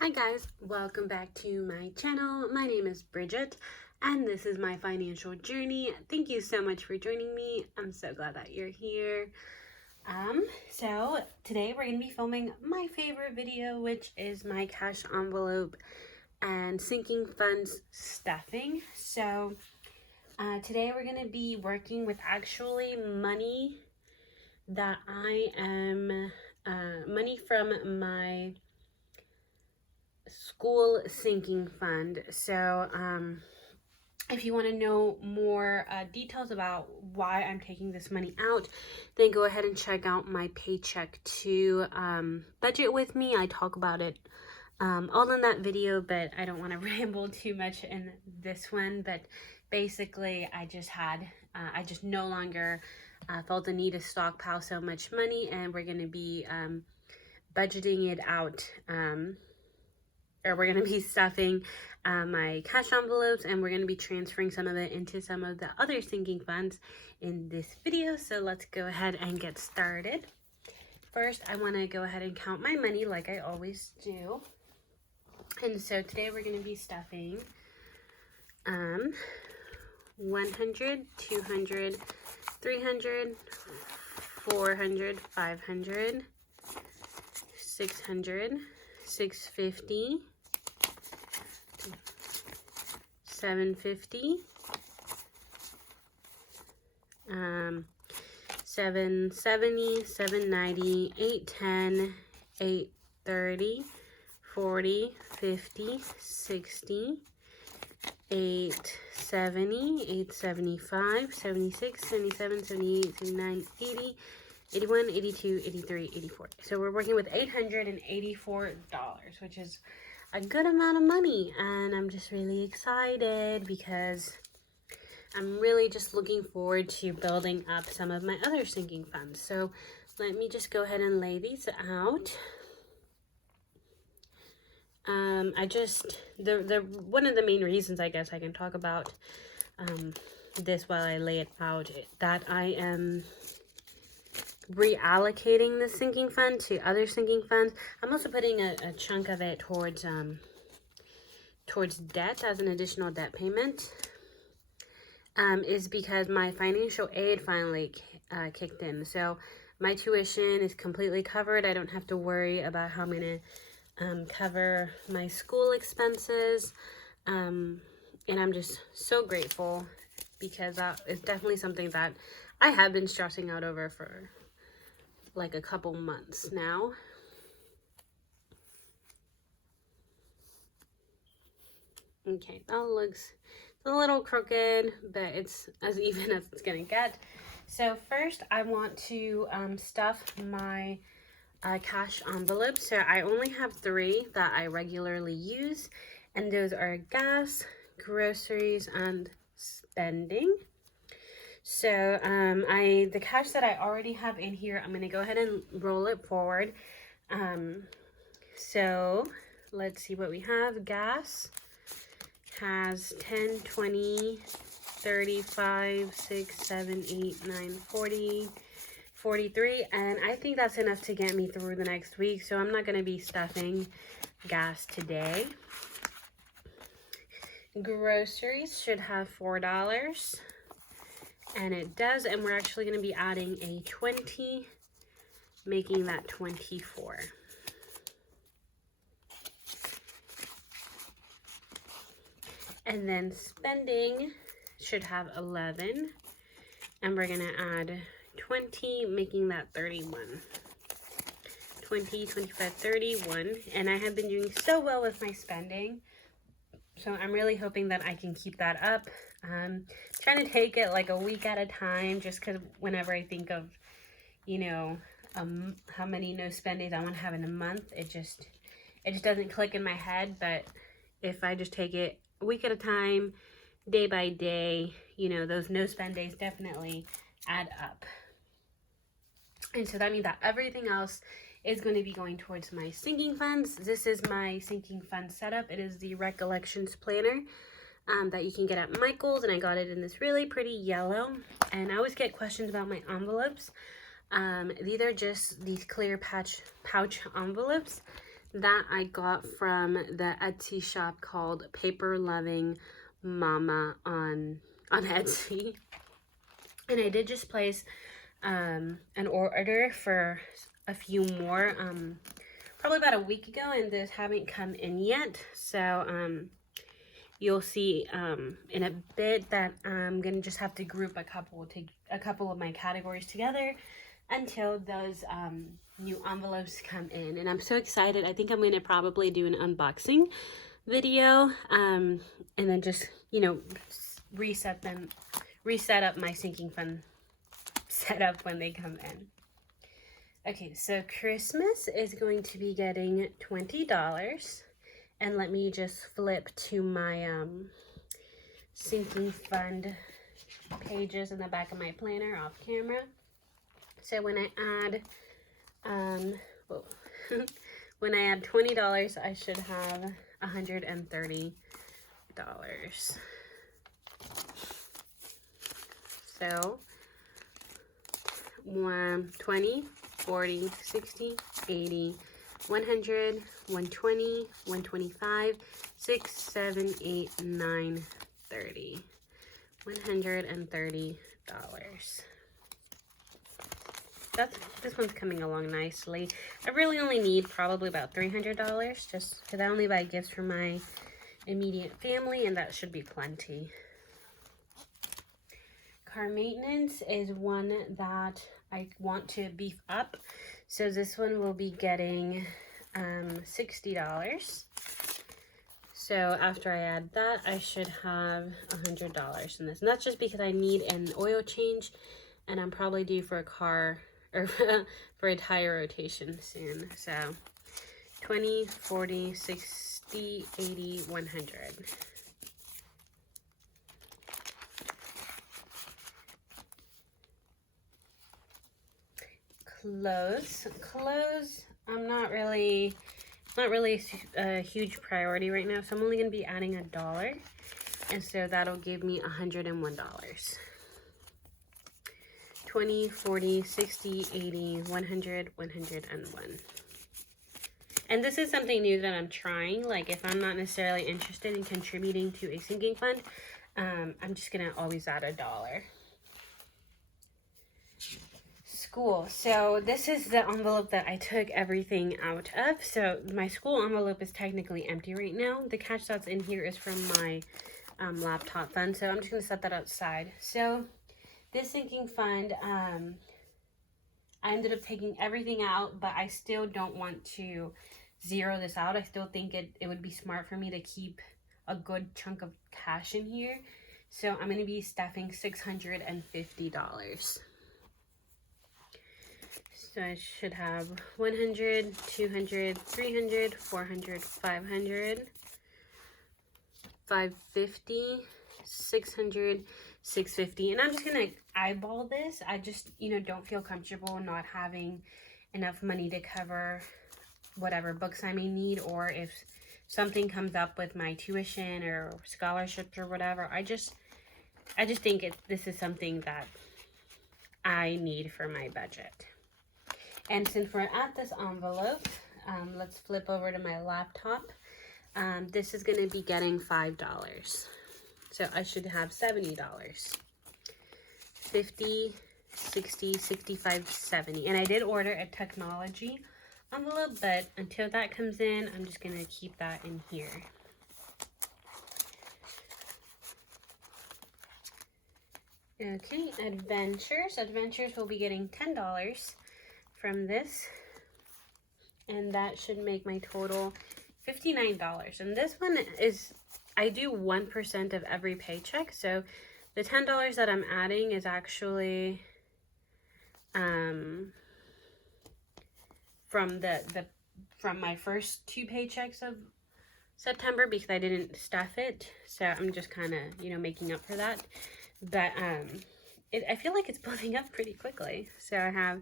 Hi guys, welcome back to my channel. My name is Bridget and this is my financial journey. Thank you so much for joining me. I'm so glad that you're here. So today we're going to be filming my favorite video, which is my cash envelope and sinking funds stuffing. So today we're going to be working with actually money that I am, money from my school sinking fund. So if you want to know more details about why I'm taking this money out, then go ahead and check out my Paycheck to budget with me. I talk about it all in that video, but I don't want to ramble too much in this one. But basically, I just no longer felt the need to stockpile so much money, and we're going to be budgeting it out. Or we're going to be stuffing my cash envelopes, and we're going to be transferring some of it into some of the other sinking funds in this video. So let's go ahead and get started. First, I want to go ahead and count my money like I always do. And so today we're going to be stuffing 100, 200, 300, 400, 500, 600, 650, 750, 770, 790, 810, 830, 40, 50, 60, 870, 875, 76, 77, 78, 79, 80, 81, 82, 83, 84. So we're working with $884, which is a good amount of money, and I'm just really excited because I'm really just looking forward to building up some of my other sinking funds. So let me just go ahead and lay these out. One of the main reasons I guess I can talk about this while I lay it out, that I am reallocating the sinking fund to other sinking funds. I'm also putting a chunk of it towards debt as an additional debt payment, is because my financial aid finally kicked in. So my tuition is completely covered. I don't have to worry about how I'm going to cover my school expenses, and I'm just so grateful because that is definitely something that I have been stressing out over for like a couple months now. Okay, that looks a little crooked, but it's as even as it's gonna get. So first I want to stuff my cash envelopes. So I only have 3 that I regularly use, and those are gas, groceries, and spending. So the cash that I already have in here, I'm going to go ahead and roll it forward. So let's see what we have. Gas has 10, 20, 35, 6, 7, 8, 9, 40, 43. And I think that's enough to get me through the next week. So I'm not going to be stuffing gas today. Groceries should have $4. And it does, and we're actually going to be adding a 20, making that 24. And then spending should have 11, and we're going to add 20, making that 31. 20, 25, 31, and I have been doing so well with my spending, so I'm really hoping that I can keep that up. Trying to take it like a week at a time, just because whenever I think of, you know, how many no spend days I want to have in a month, it just doesn't click in my head. But if I just take it a week at a time, day by day, you know, those no spend days definitely add up. And so that means that everything else is going to be going towards my sinking funds. This is my sinking fund setup. It is the Recollections Planner that you can get at Michael's, and I got it in this really pretty yellow. And I always get questions about my envelopes. These are just these clear pouch envelopes that I got from the Etsy shop called Paper Loving Mama on Etsy. And I did just place an order for a few more probably about a week ago, and those haven't come in yet. So you'll see in a bit that I'm gonna just have to group a couple of my categories together until those new envelopes come in. And I'm so excited. I think I'm gonna probably do an unboxing video and then just, you know, reset up my sinking fund setup when they come in. Okay, so Christmas is going to be getting $20. And let me just flip to my sinking fund pages in the back of my planner off camera. So when I add when I add $20, I should have $130. So 20, 40, 60, 80, 100, 120, 125, 6, 7, 8, 9, 30. $130. This one's coming along nicely. I really only need probably about $300 just because I only buy gifts for my immediate family, and that should be plenty. Car maintenance is one that I want to beef up. So this one will be getting $60. So after I add that, I should have $100 in this. And that's just because I need an oil change, and I'm probably due for a car or for a tire rotation soon. So 20, 40, 60, 80, 100. Clothes, I'm not really a huge priority right now, so I'm only going to be adding $1, and so that'll give me $101. 20, 40, 60, 80, 100, 101. And this is something new that I'm trying. Like, if I'm not necessarily interested in contributing to a sinking fund, I'm just going to always add $1. School. So this is the envelope that I took everything out of. So my school envelope is technically empty right now. The cash that's in here is from my laptop fund. So I'm just going to set that outside. So this sinking fund, I ended up taking everything out, but I still don't want to zero this out. I still think it would be smart for me to keep a good chunk of cash in here. So I'm going to be stuffing $650. So I should have 100, 200, 300, 400, 500, 550, 600, 650. And I'm just going to eyeball this. I just, you know, don't feel comfortable not having enough money to cover whatever books I may need, or if something comes up with my tuition or scholarships or whatever. I just think this is something that I need for my budget. And since we're at this envelope, let's flip over to my laptop. This is going to be getting $5. So I should have $70. 50, 60, 65, 70. And I did order a technology envelope, but until that comes in, I'm just going to keep that in here. Okay, Adventures. Adventures will be getting $10 from this, and that should make my total $59. And this one is, I do 1% of every paycheck, so the $10 that I'm adding is actually from my first 2 paychecks of September, because I didn't stuff it, so I'm just kind of, you know, making up for that. But I feel like it's building up pretty quickly. So I have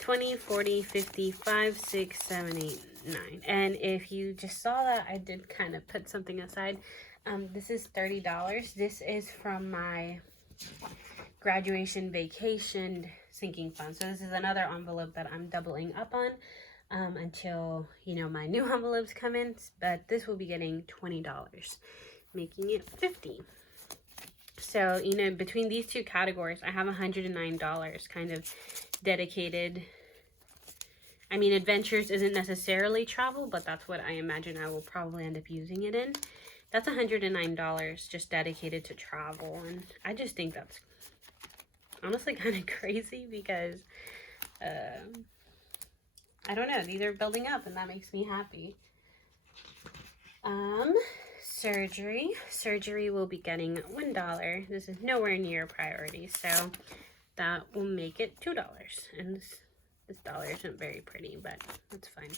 20, 40, 50, 5, 6, 7, 8, 9. And if you just saw that, I did kind of put something aside. This is $30. This is from my graduation vacation sinking fund. So this is another envelope that I'm doubling up on. until, you know, my new envelopes come in. But this will be getting $20, making it $50. So, you know, between these two categories, I have $109 kind of dedicated. I mean, adventures isn't necessarily travel, but that's what I imagine I will probably end up using it in. That's $109 just dedicated to travel. And I just think that's honestly kind of crazy because, I don't know, these are building up and that makes me happy. Surgery will be getting $1. This is nowhere near priority, so that will make it $2. And this dollar isn't very pretty, but that's fine.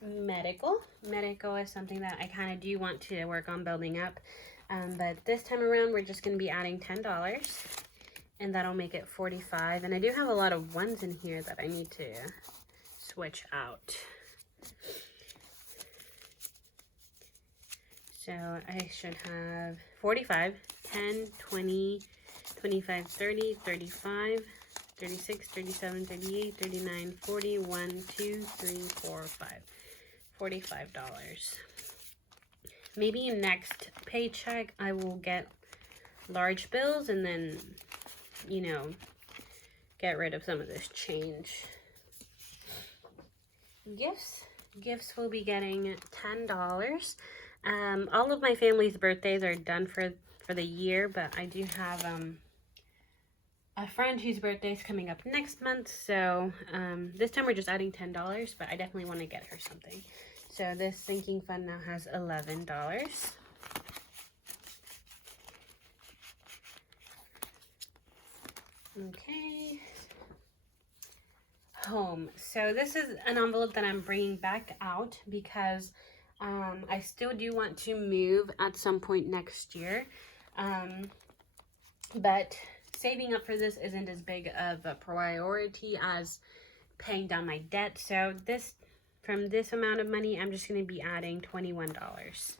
Medical is something that I kind of do want to work on building up, but this time around we're just going to be adding $10, and that'll make it $45. And I do have a lot of ones in here that I need to switch out. So I should have 45, 10, 20, 25, 30, 35, 36, 37, 38, 39, 40, 1, 2, 3, 4, 5. $45. Maybe next paycheck I will get large bills and then, you know, get rid of some of this change. Gifts will be getting $10. All of my family's birthdays are done for the year, but I do have a friend whose birthday is coming up next month, so this time we're just adding $10, but I definitely want to get her something. So this sinking fund now has $11. Okay. Home. So this is an envelope that I'm bringing back out because I still do want to move at some point next year. But saving up for this isn't as big of a priority as paying down my debt. So from this amount of money, I'm just going to be adding $21.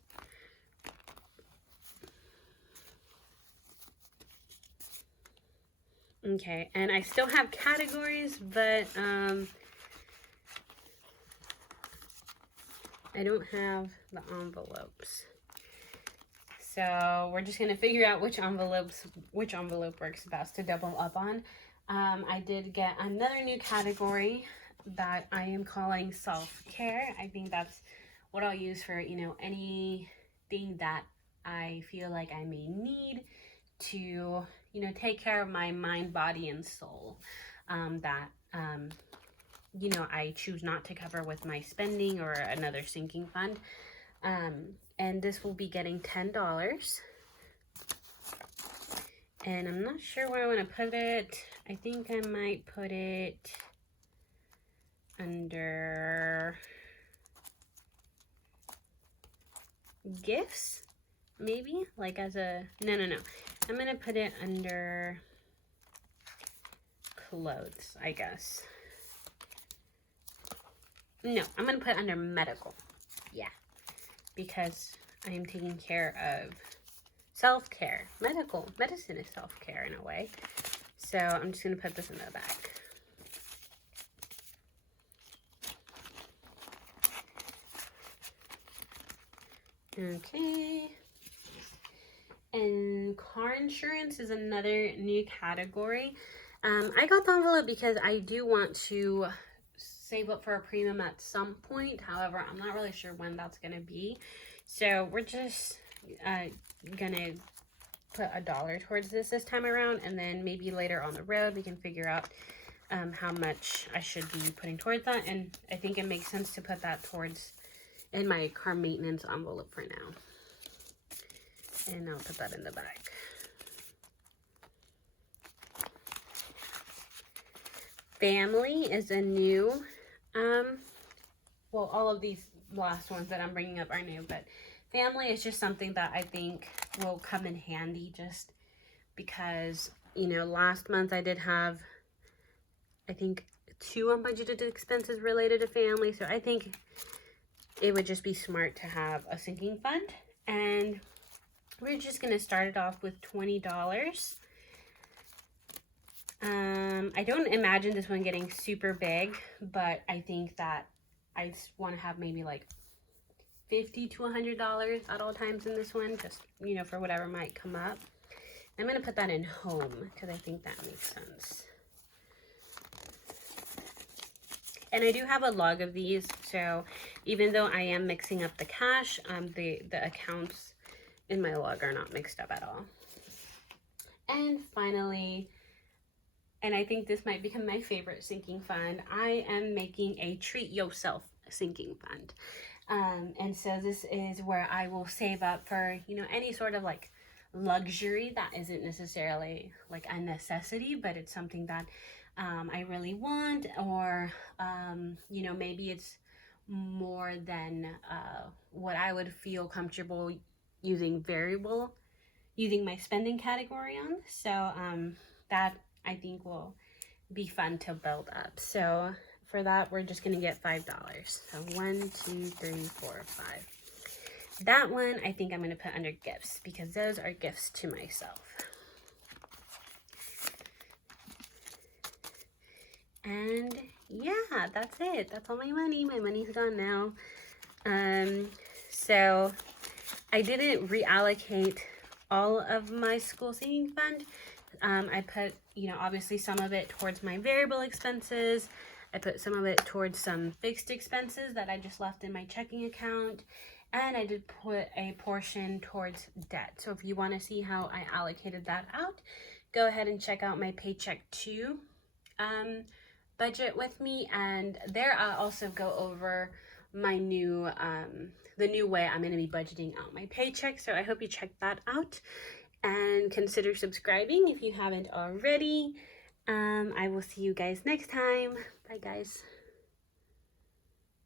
Okay, and I still have categories, but I don't have the envelopes. So we're just going to figure out which envelope works best to double up on. I did get another new category that I am calling self-care. I think that's what I'll use for, you know, anything that I feel like I may need to, you know, take care of my mind, body, and soul. You know, I choose not to cover with my spending or another sinking fund. And this will be getting $10. And I'm not sure where I want to put it. I think I might put it under gifts, maybe, like as a, no. I'm going to put it under clothes, I guess. No, I'm going to put it under medical. Yeah, because I am taking care of self-care. Medicine is self-care in a way. So I'm just going to put this in the back. Okay. And car insurance is another new category. I got the envelope because I do want to save up for a premium at some point. However, I'm not really sure when that's going to be. So we're just going to put $1 towards this time around. And then maybe later on the road, we can figure out how much I should be putting towards that. And I think it makes sense to put that towards in my car maintenance envelope for now. And I'll put that in the back. Family is a new, well, all of these last ones that I'm bringing up are new, but family is just something that I think will come in handy just because, you know, last month I did have, I think, 2 unbudgeted expenses related to family, so I think it would just be smart to have a sinking fund. And we're just going to start it off with $20. I don't imagine this one getting super big, but I think that I want to have maybe like $50 to $100 at all times in this one, just, you know, for whatever might come up. I'm going to put that in home because I think that makes sense. And I do have a log of these, so even though I am mixing up the cash, the accounts in my log are not mixed up at all. And finally, and I think this might become my favorite sinking fund, I am making a treat yourself sinking fund. And so this is where I will save up for, you know, any sort of like luxury that isn't necessarily like a necessity, but it's something that I really want, or, you know, maybe it's more than what I would feel comfortable using my spending category on. So that I think will be fun to build up. So for that, we're just gonna get $5. So 1, 2, 3, 4, 5. That one I think I'm gonna put under gifts because those are gifts to myself. And yeah, that's it. That's all my money. My money's gone now. So I didn't reallocate all of my school saving fund. I put, you know, obviously some of it towards my variable expenses. I put some of it towards some fixed expenses that I just left in my checking account. And I did put a portion towards debt. So if you want to see how I allocated that out, go ahead and check out my Paycheck 2 budget with me. And there I'll also go over my new, the new way I'm going to be budgeting out my paycheck. So I hope you check that out and consider subscribing if you haven't already. I will see you guys next time. Bye, guys.